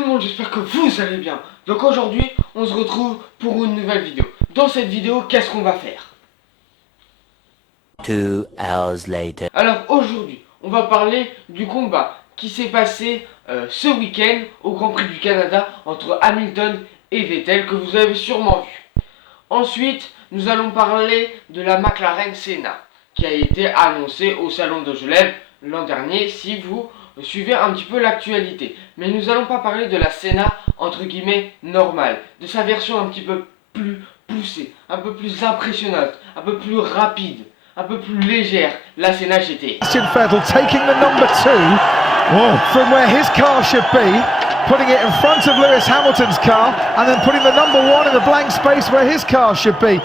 tout le monde, j'espère que vous allez bien. Donc aujourd'hui, on se retrouve pour une nouvelle vidéo. Dans cette vidéo, qu'est-ce qu'on va faire? 2 hours later. Alors aujourd'hui, on va parler du combat qui s'est passé ce week-end au Grand Prix du Canada entre Hamilton et Vettel, que vous avez sûrement vu. Ensuite, nous allons parler de la McLaren Senna, qui a été annoncée au Salon de Genève l'an dernier, si vous suivez un petit peu l'actualité. Mais nous n'allons pas parler de la Senna, entre guillemets, normale, de sa version un petit peu plus poussée, un peu plus impressionnante, un peu plus rapide, un peu plus légère, la Senna GT. Sebastian Vettel taking the number 2 from where his car should be, putting it in front of Lewis Hamilton's car, and then putting the number 1 in the blank space where his car should be.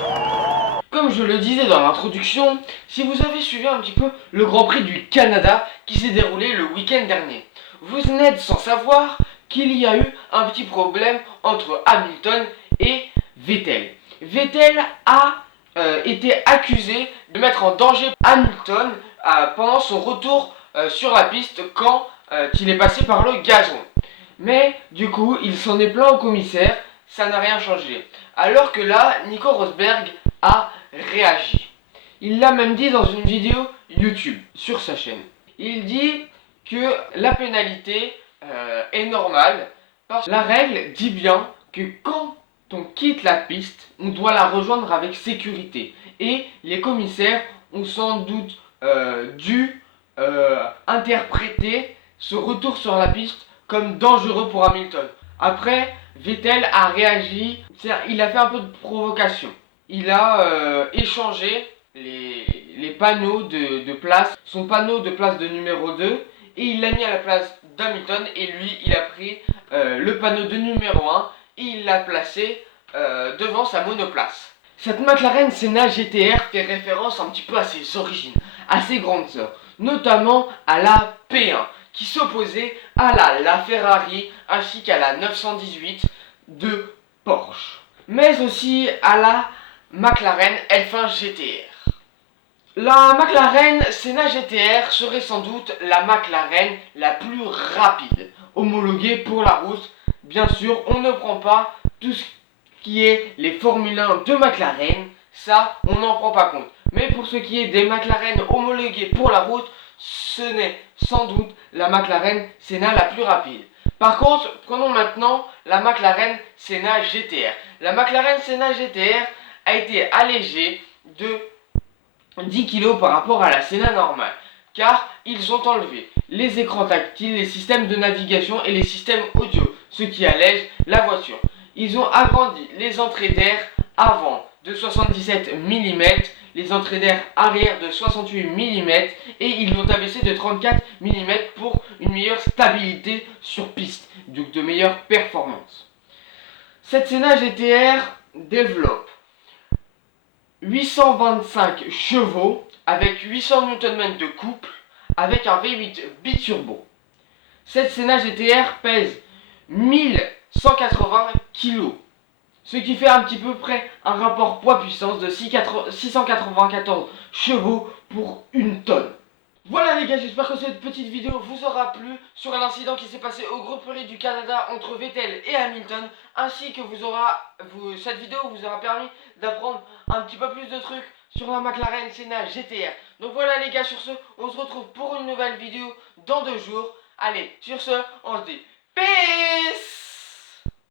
Comme je le disais dans l'introduction, si vous avez suivi un petit peu le Grand Prix du Canada qui s'est déroulé le week-end dernier, vous n'êtes sans savoir qu'il y a eu un petit problème entre Hamilton et Vettel. Vettel a été accusé de mettre en danger Hamilton pendant son retour sur la piste quand il est passé par le gazon. Mais du coup, il s'en est plaint au commissaire, ça n'a rien changé. Alors que là, Nico Rosberg a réagi. Il l'a même dit dans une vidéo YouTube sur sa chaîne. Il dit que la pénalité est normale parce que la règle dit bien que quand on quitte la piste, on doit la rejoindre avec sécurité. Et les commissaires ont sans doute dû interpréter ce retour sur la piste comme dangereux pour Hamilton. Après, Vettel a réagi, il a fait un peu de provocation. Il a échangé les panneaux de place, son panneau de place de numéro 2, et il l'a mis à la place d'Hamilton, et lui, il a pris le panneau de numéro 1, et il l'a placé devant sa monoplace. Cette McLaren Senna GTR fait référence un petit peu à ses origines, à ses grandes sœurs, notamment à la P1, qui s'opposait à la Ferrari ainsi qu'à la 918 de Porsche, mais aussi à la McLaren F1 GTR. La McLaren Senna GTR serait sans doute la McLaren la plus rapide, homologuée pour la route. Bien sûr, on ne prend pas tout ce qui est les Formule 1 de McLaren, ça on n'en prend pas compte. Mais pour ce qui est des McLaren homologuées pour la route, ce n'est sans doute la McLaren Senna la plus rapide. Par contre, prenons maintenant la McLaren Senna GTR. La McLaren Senna GTR a été allégée de 10 kg par rapport à la Senna normale, car ils ont enlevé les écrans tactiles, les systèmes de navigation et les systèmes audio, ce qui allège la voiture. Ils ont agrandi les entrées d'air avant de 77 mm, les entrées d'air arrière de 68 mm et ils l'ont abaissé de 34 mm pour une meilleure stabilité sur piste, donc de meilleures performances. Cette Senna GTR développe 825 chevaux avec 800 Nm de couple avec un V8 biturbo. Cette Senna GTR pèse 1180 kg, ce qui fait un petit peu près un rapport poids-puissance de 694 chevaux pour une tonne. Voilà les gars, j'espère que cette petite vidéo vous aura plu sur l'incident qui s'est passé au Grand Prix du Canada entre Vettel et Hamilton, ainsi que cette vidéo vous aura permis d'apprendre un petit peu plus de trucs sur la McLaren Senna GTR. Donc voilà les gars, sur ce, on se retrouve pour une nouvelle vidéo dans 2 jours. Allez, sur ce, on se dit